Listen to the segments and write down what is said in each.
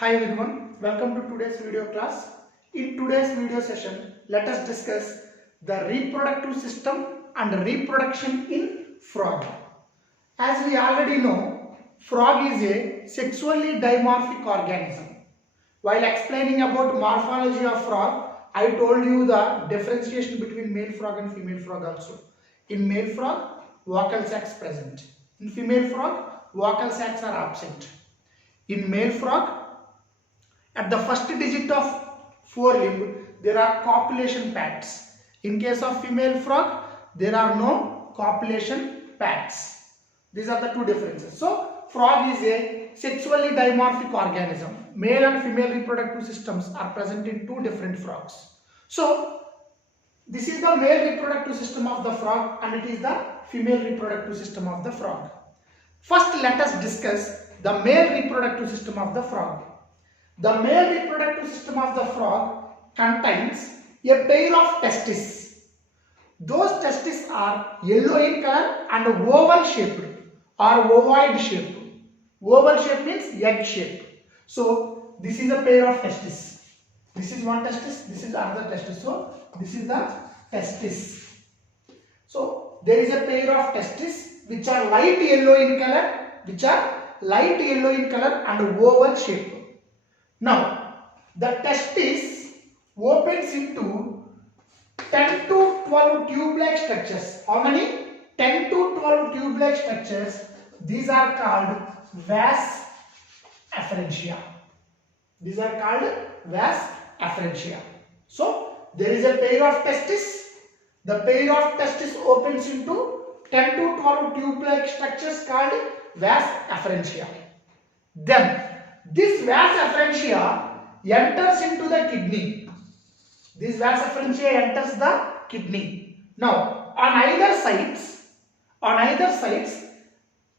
Hi everyone, welcome to today's video class. In today's video session, let us discuss the reproductive system and reproduction in frog. As we already know, frog is a sexually dimorphic organism. While explaining about morphology of frog, I told you the differentiation between male frog and female frog also. In male frog, vocal sacs present. In female frog, vocal sacs are absent. In male frog, at the first digit of forelimb, there are copulation pads. In case of female frog, there are no copulation pads. These are the two differences. So, frog is a sexually dimorphic organism. Male and female reproductive systems are present in two different frogs. So, this is the male reproductive system of the frog and it is the female reproductive system of the frog. First, let us discuss the male reproductive system of the frog. The male reproductive system of the frog contains a pair of testes. Those testes are yellow in color and oval shaped or ovoid shaped. Oval shape means egg shape. So, this is a pair of testes. This is one testis, this is another testis. So, this is the testis. So, there is a pair of testes which are light yellow in color, and oval shape. Now, the testis opens into 10 to 12 tube-like structures. How many? 10 to 12 tube-like structures. These are called vas afferentia. These are called vas afferentia. So, there is a pair of testis. The pair of testis opens into 10 to 12 tube-like structures called vas afferentia. Then, this vas afferentia enters into the kidney. This vas afferentia enters the kidney. Now, on either sides,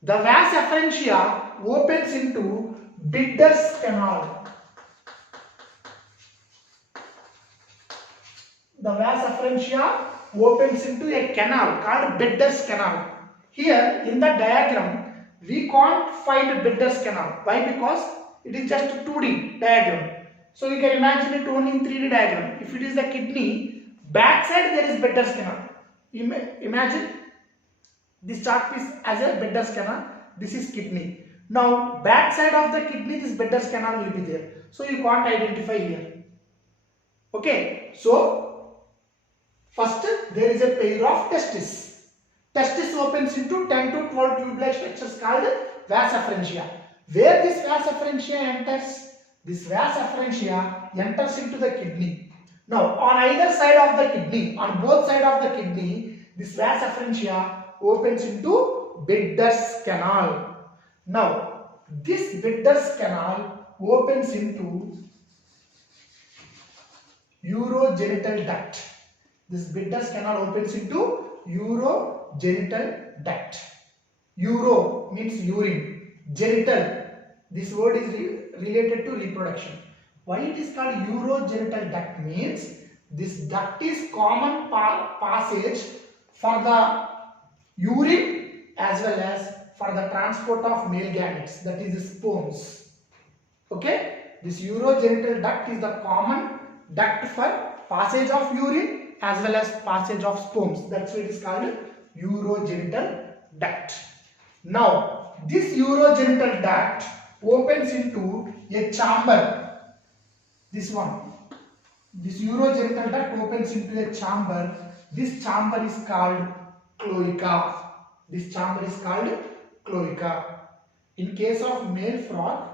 the vas afferentia opens into Bidder's canal. The vas afferentia opens into a canal called Bidder's canal. Here in the diagram, we can't find Bidder's canal. Why? Because it is just a 2D diagram. So you can imagine it only in 3D diagram. If it is the kidney, back side there is Bidder's canal. Imagine this chart piece as a Bidder's canal. This is kidney. Now back side of the kidney, this Bidder's canal will be there. So you can't identify here. Okay. So first there is a pair of testis. Testis opens into 10 to 12 tube-like structures called vas afferentia. Where this vas afferentia enters? This vas afferentia enters into the kidney. Now, on either side of the kidney, on both sides of the kidney, this vas afferentia opens into Bidder's canal. Now, this Bidder's canal opens into urogenital duct. This Bidder's canal opens into urogenital duct. Uro means urine. Genital. This word is related to reproduction. Why it is called urogenital duct means this duct is common passage for the urine as well as for the transport of male gametes, that is the sperms. Okay, this urogenital duct is the common duct for passage of urine as well as passage of sperms. That's why it is called urogenital duct. Now, this urogenital duct opens into a chamber. This one. This urogenital duct opens into a chamber. This chamber is called cloaca. This chamber is called cloaca. In case of male frog,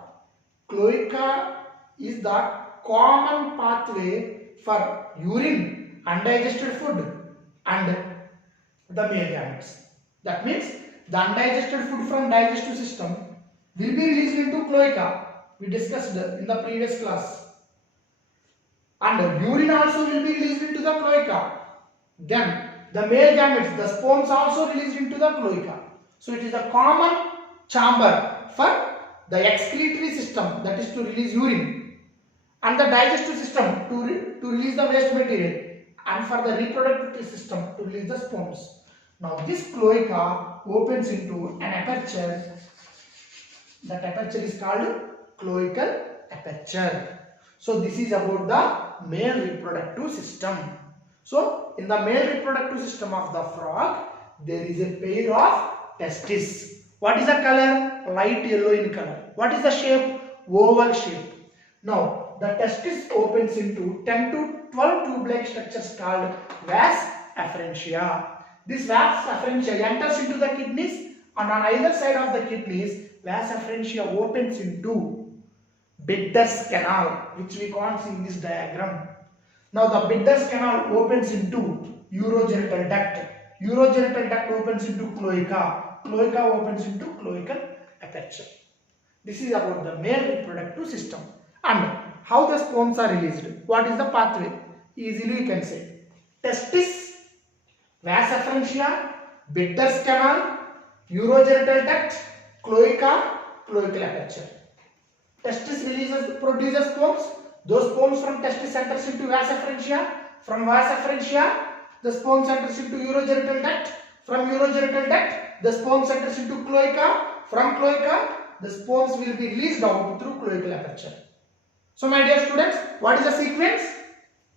cloaca is the common pathway for urine, undigested food and the male gametes. That means the undigested food from digestive system will be released into cloaca. We discussed in the previous class. And urine also will be released into the cloaca. Then the male gametes, the sperms also released into the cloaca. So it is a common chamber for the excretory system, that is to release urine, and the digestive system to release the waste material, and for the reproductive system to release the sperms. Now this cloaca opens into an aperture. That aperture is called cloacal aperture. So this is about the male reproductive system. So in the male reproductive system of the frog, there is a pair of testes. What is the color? Light yellow in color. What is the shape? Oval shape. Now the testis opens into 10 to 12 tube-like structures called vas afferentia. This vas afferentia enters into the kidneys, and on either side of the kidneys, vas afferentia opens into Bidder's canal, which we can't see in this diagram. Now the Bidder's canal opens into urogenital duct. Urogenital duct opens into cloaca. Cloaca opens into cloacal aperture. This is about the male reproductive system. And how the sperms are released. What is the pathway? Easily you can say. Testis, vas afferentia, Bidder's canal, urogenital duct, cloaca, cloacal aperture. Testis produces sperms. Those sperms from testis enters into vas afferentia. From vas afferentia, the sperms enters into urogenital duct. From urogenital duct, the sperms enters into cloaca. From cloaca, the sperms will be released out through cloacal aperture. So my dear students, what is the sequence?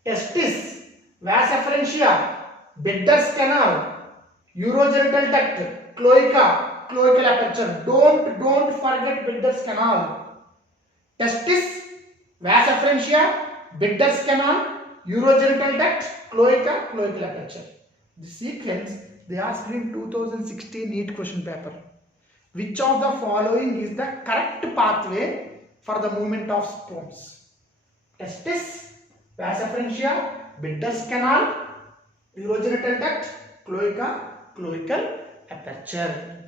Testis, vas afferentia, Bidder's canal, urogenital duct, cloaca, cloacal aperture. Don't forget Bidder's canal. Testis, vas afferentia, Bidder's canal, urogenital duct, cloaca, cloacal aperture. The sequence they asked in 2016 NEET question paper. Which of the following is the correct pathway for the movement of sperms? Testis, vas afferentia, Bidder's canal, urogenital duct, cloaca, cloacal aperture.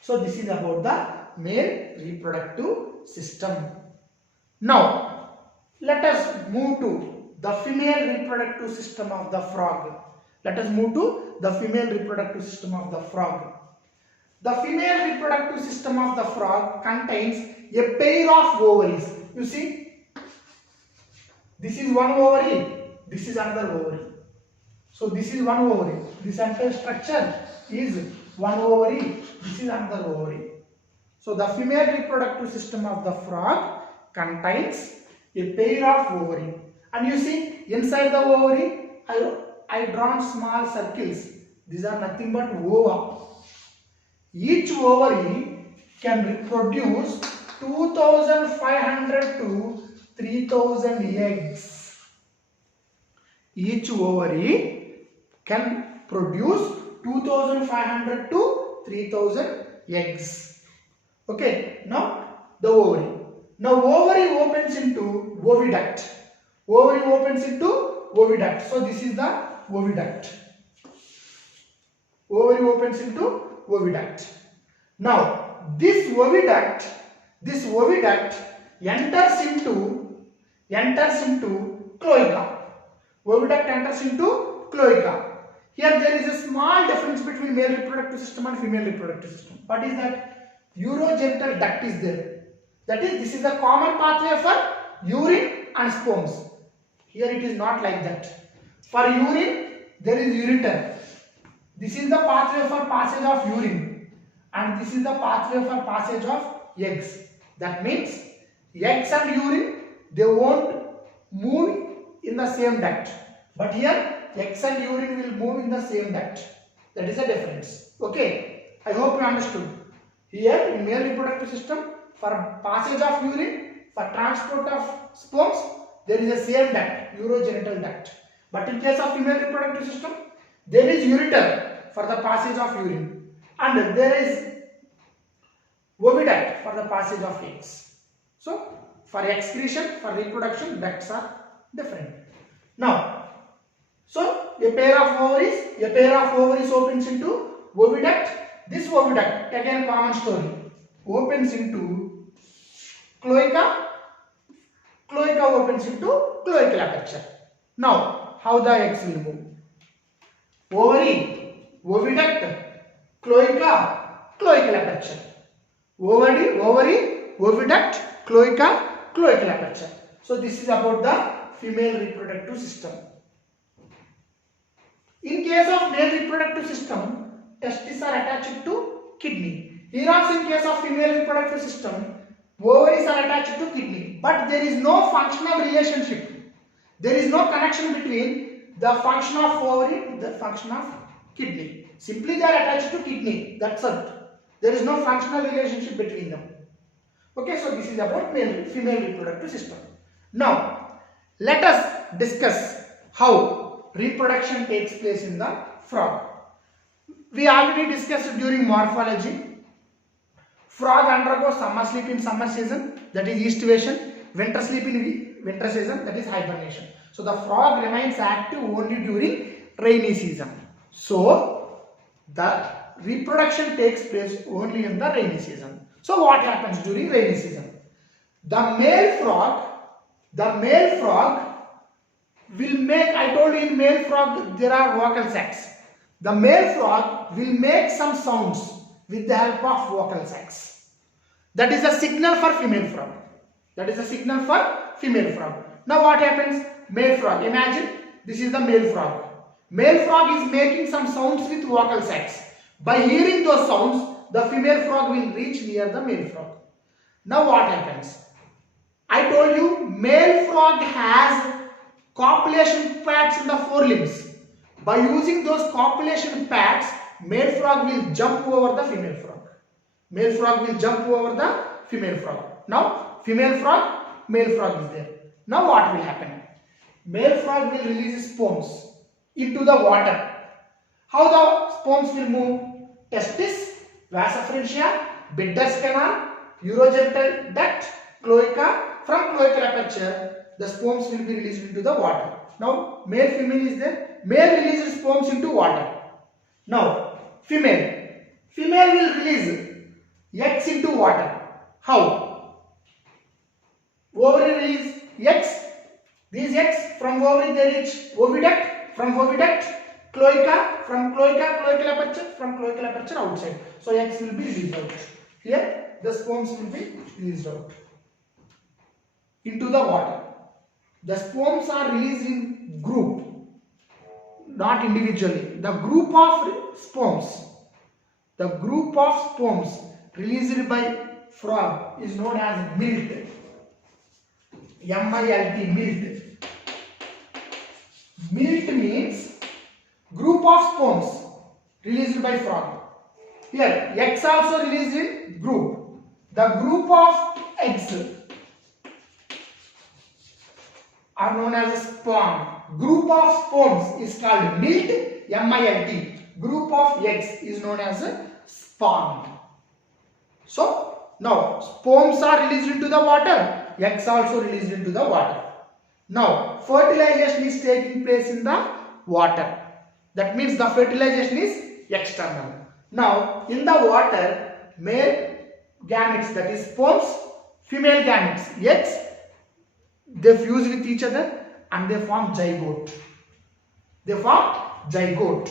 So this is about the male reproductive system. Now let us move to the female reproductive system of the frog. Let us move to the female reproductive system of the frog. The female reproductive system of the frog contains a pair of ovaries. You see, this is one ovary, this is another ovary. So this is one ovary. This entire structure is one ovary, this is another ovary. So the female reproductive system of the frog contains a pair of ovary. And you see, inside the ovary, I drawn small circles. These are nothing but ova. Each ovary can reproduce 2500 to 3000 eggs. Each ovary can produce 2500 to 3000 eggs. Okay, now the ovary. Now ovary opens into oviduct. Ovary opens into oviduct. So this is the oviduct. Ovary opens into oviduct. Now this oviduct enters into cloaca. Oviduct enters into cloaca. Here there is a small difference between male reproductive system and female reproductive system. What is that? Urogenital duct is there. That is, this is the common pathway for urine and sperms. Here it is not like that. For urine, there is ureter. This is the pathway for passage of urine, and this is the pathway for passage of eggs. That means eggs and urine, they won't move in the same duct. But here eggs and urine will move in the same duct. That is the difference. Okay, I hope you understood. Here in male reproductive system, for passage of urine, for transport of sperms, there is a same duct, urogenital duct. But in case of female reproductive system, there is ureter for the passage of urine, and there is oviduct for the passage of eggs. So for excretion, for reproduction, ducts are different. Now, so a pair of ovaries opens into oviduct. This oviduct, again common story, opens into cloaca. Cloaca opens into cloacal aperture. Now, how the eggs will move? Ovary, oviduct, cloaca, cloacal aperture. Ovary, oviduct, cloaca, cloacal aperture. So this is about the female reproductive system. In case of male reproductive system, testes are attached to kidney. Here also in case of female reproductive system, Ovaries are attached to kidney, but there is no functional relationship. There is no connection between the function of ovary and the function of kidney. Simply they are attached to kidney. That's it. There is no functional relationship between them. Okay, so this is about female reproductive system. Now, let us discuss how reproduction takes place in the frog. We already discussed during morphology. Frog undergoes summer sleep in summer season, that is aestivation, winter sleep in winter season, that is hibernation. So the frog remains active only during rainy season. So the reproduction takes place only in the rainy season. So what happens during rainy season? The male frog will make, I told you in male frog there are vocal sacs. The male frog will make some sounds with the help of vocal sacs. That is a signal for female frog. That is a signal for female frog. Now what happens? Male frog. Imagine this is the male frog. Male frog is making some sounds with vocal sacs. By hearing those sounds, the female frog will reach near the male frog. Now what happens? I told you male frog has copulation pads in the forelimbs. By using those copulation pads, male frog will jump over the female frog. Male frog will jump over the female frog. Now female frog, male frog is there. Now what will happen? Male frog will release sperms into the water. How the sperms will move? Testis, vasa frigea, Bidder's canal, urogenital duct, cloaca. From cloacal aperture, the sperms will be released into the water. Now male, female is there. Male releases sperms into water. Now female will release eggs into water. How? Ovary release eggs. These eggs from ovary they reach oviduct. From oviduct, cloaca. From cloaca, cloacal aperture. From cloacal aperture outside. So eggs will be released out. Here the sperms will be released out into the water. The sperms are released in group, not individually. The group of sperms released by frog is known as milt. M-I-L-T, milt. Milt means group of sperms released by frog. Here eggs also released in group. The group of eggs are known as a sperm. Group of sperms is called milt, M-I-L-T. Group of eggs is known as a sperm. So now sperms are released into the water, eggs also released into the water. Now fertilization is taking place in the water. That means the fertilization is external. Now in the water, male gametes, that is sperms, female gametes, eggs, they fuse with each other and they form zygote. The zygote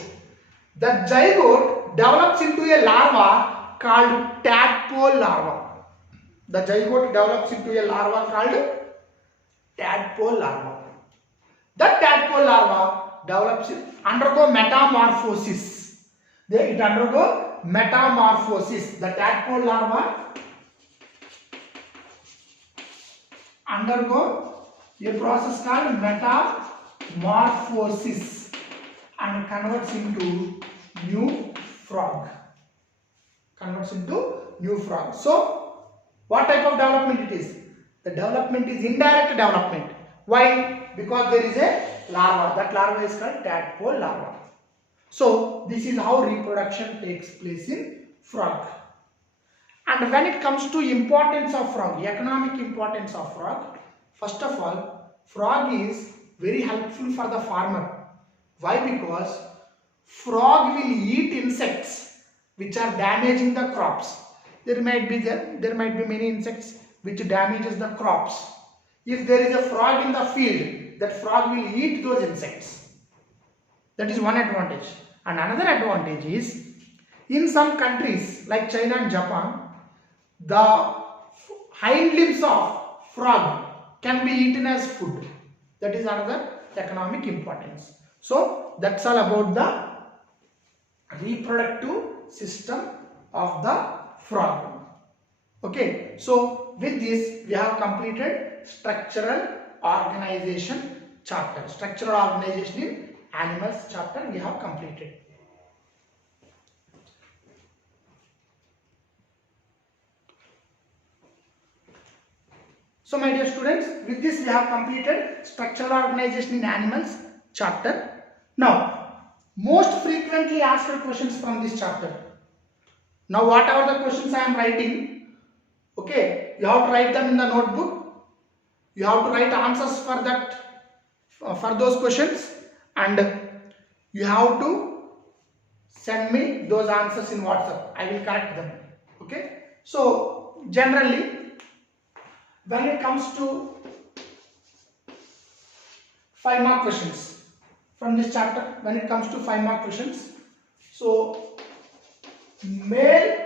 develops into a larva called tadpole larva. The zygote develops into a larva called tadpole larva. That tadpole larva undergo metamorphosis. It undergo metamorphosis. The tadpole larva undergo a process called metamorphosis and converts into new frog. So what type of development it is? The development is indirect development. Why? Because there is a larva. That larva is called tadpole larva. So this is how reproduction takes place in frog. And when it comes to importance of frog, economic importance of frog, first of all, frog is very helpful for the farmer. Why? Because frog will eat insects which are damaging the crops. There might be many insects which damages the crops. If there is a frog in the field, that frog will eat those insects. That is one advantage. And another advantage is, in some countries like China and Japan, the hind limbs of frog can be eaten as food. That is another economic importance. So that's all about the reproductive system of the frog. Okay, so with this we have completed structural organization chapter. Structural organization in animals chapter we have completed. So my dear students, with this we have completed structural organization in animals chapter. Now, most frequently asked questions from this chapter. Now, whatever the questions I am writing, okay, you have to write them in the notebook. You have to write answers for that, for those questions, and you have to send me those answers in WhatsApp. I will correct them. Okay. So generally, when it comes to 5-mark questions from this chapter, when it comes to 5-mark questions, so male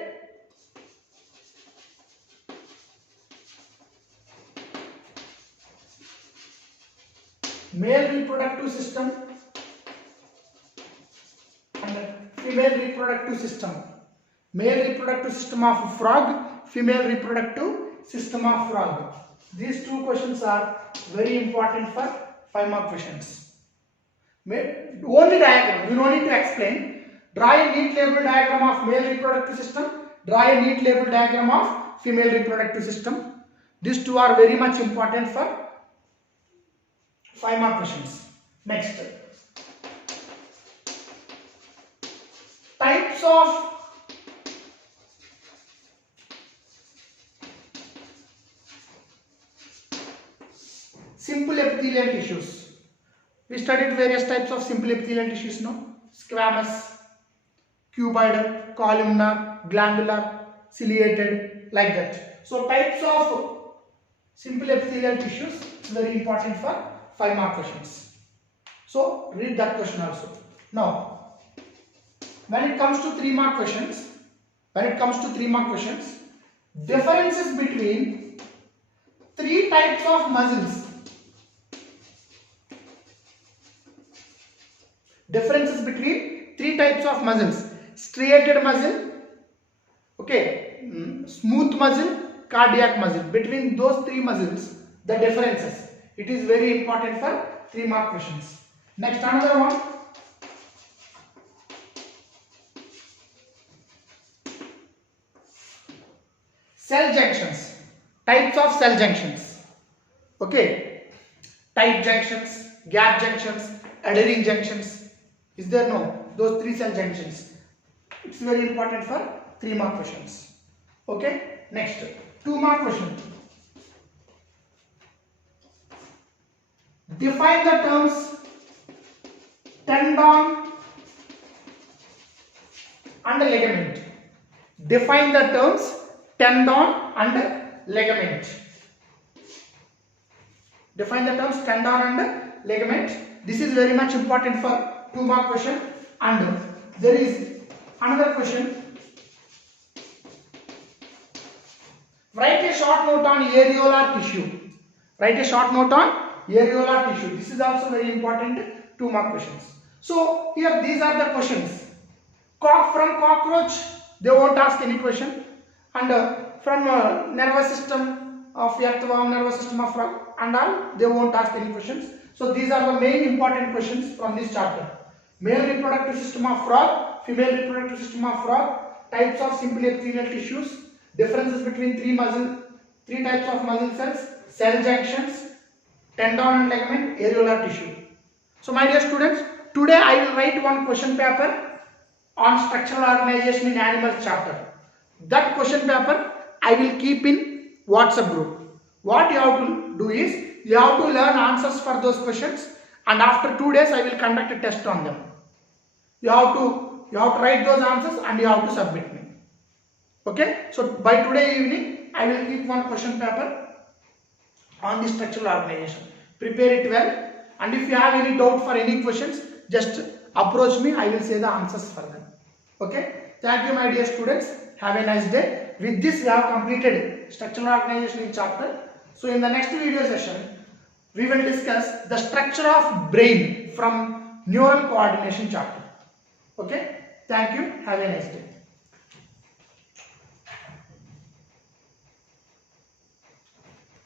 reproductive system and female reproductive system. Male reproductive system of frog, female reproductive system of frog. These two questions are very important for 5-mark questions. Only diagram, you don't need to explain. Draw a neat label diagram of male reproductive system, draw a neat label diagram of female reproductive system. These two are very much important for 5-mark questions. Next, types of simple epithelial tissues. We studied various types of simple epithelial tissues, no? Squamous, cuboidal, columnar, glandular, ciliated, like that. So types of simple epithelial tissues is very important for 5-mark questions. So read that question also. Now, when it comes to 3-mark questions, differences between 3 types of muscles. Differences between 3 types of muscles: striated muscle, okay, smooth muscle, cardiac muscle. Between those 3 muscles, the differences. It is very important for 3-mark questions. Next, another one. Cell junctions. Types of cell junctions. Okay. Tight junctions, gap junctions, adhering junctions. Is there? No? Those 3 cell junctions. It's very important for 3-mark questions. Okay. Next, 2-mark question. Define the terms tendon and ligament. Define the terms tendon and ligament. Define the terms tendon and ligament. This is very much important for 2-mark question. And there is another question. Write a short note on areolar tissue. Write a short note on areolar tissue. This is also very important 2-mark questions. So here these are the questions. From cockroach they won't ask any question, and from nervous system of earthworm, nervous system of frog and all, they won't ask any questions. So these are the main important questions from this chapter. Male reproductive system of frog, female reproductive system of frog, types of simple epithelial tissues, differences between 3 types of muscle cells, cell junctions, tendon and ligament, areolar tissue. So my dear students, today I will write one question paper on structural organization in animals chapter. That question paper I will keep in WhatsApp group. What you have to do is, you have to learn answers for those questions, and after 2 days I will conduct a test on them. You have to write those answers and you have to submit me. Okay, so by today evening I will keep one question paper on the structural organization. Prepare it well, and if you have any doubt for any questions, just approach me. I will say the answers for them. Okay, thank you my dear students. Have a nice day. With this we have completed structural organization in chapter. So in the next video session we will discuss the structure of brain from neural coordination chapter. Okay, thank you. Have a nice day.